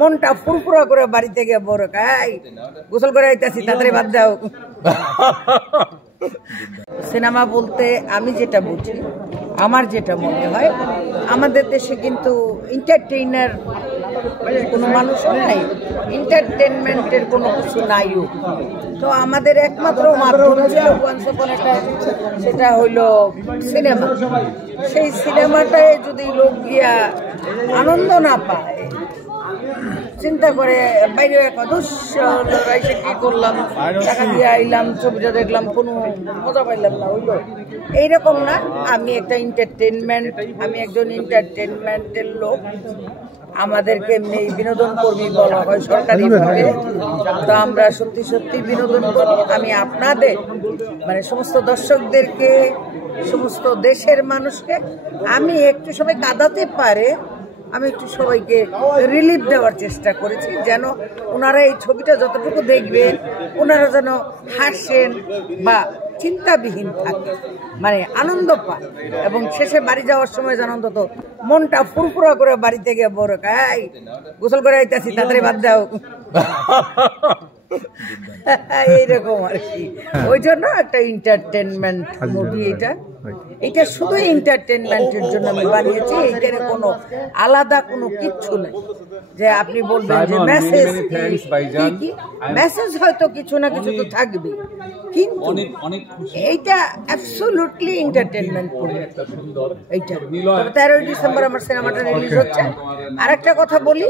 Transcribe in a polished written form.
মনটা ফুরফুরা করে বাড়ি থেকে বড় খাই গোসল করে আইতাছি তাড়াতাড়ি বাদ দাও। সিনেমা বলতে আমি যেটা বুঝি, আমার যেটা মনে হয়, আমাদের দেশে কিন্তু এন্টারটেইনার কোনো মানুষ নাই, এন্টারটেনমেন্টের কোনো কিছু নাইও। তো আমাদের একমাত্র মাধ্যম ছিল সেটা হইল সিনেমা। সেই সিনেমাটায় যদি লোক গিয়া আনন্দ না পায়, চিন্তা করে বাইরে এসে কি করলাম, টাকা দিয়ে আইলাম, ছবিটা দেখলাম, কোনো মজা পাইলাম না, হইলো এইরকম না। আমি একটা এন্টারটেনমেন্ট, আমি একজন এন্টারটেনমেন্টের লোক। আমাদেরকে এমনি বিনোদন কর্মী বলা হয় সরকারিভাবে। তো আমরা সত্যি সত্যি বিনোদন করি। আমি আপনাদের মানে সমস্ত দর্শকদেরকে, সমস্ত দেশের মানুষকে আমি একটু সবাই কাঁদাতে পারে, আমি একটু সবাইকে রিলিফ দেওয়ার চেষ্টা করেছি, যেন ওনারা এই ছবিটা যতটুকু দেখবেন ওনারা যেন হাসেন বা চিন্তাবিহীন থাকে, মানে আনন্দ পায়, এবং শেষে বাড়ি যাওয়ার সময় যেন অন্তত মনটা ফুরফুরা করে বাড়ি থেকে বড় খাই গোসল করে আইতাছি তাড়াতাড়ি বাদ দাও। এইরকম আর কি। ওই জন্য একটা এন্টারটেনমেন্ট মুভি এটা। এটা শুধু এন্টারটেনমেন্টের জন্য আমি বানিয়েছি। এখানে কোনো আলাদা কোনো কিচ্ছু নেই যে আপনি বলবেন যে মেসেজ, মেসেজ হয়তো কিছু না কিছু তো থাকবে, কিন্তু এইটা অ্যাবসলিউটলি এন্টারটেনমেন্ট করবে। এইটা 13ই ডিসেম্বর আমার সিনেমাটা রিলিজ হচ্ছে। আরেকটা কথা বলি,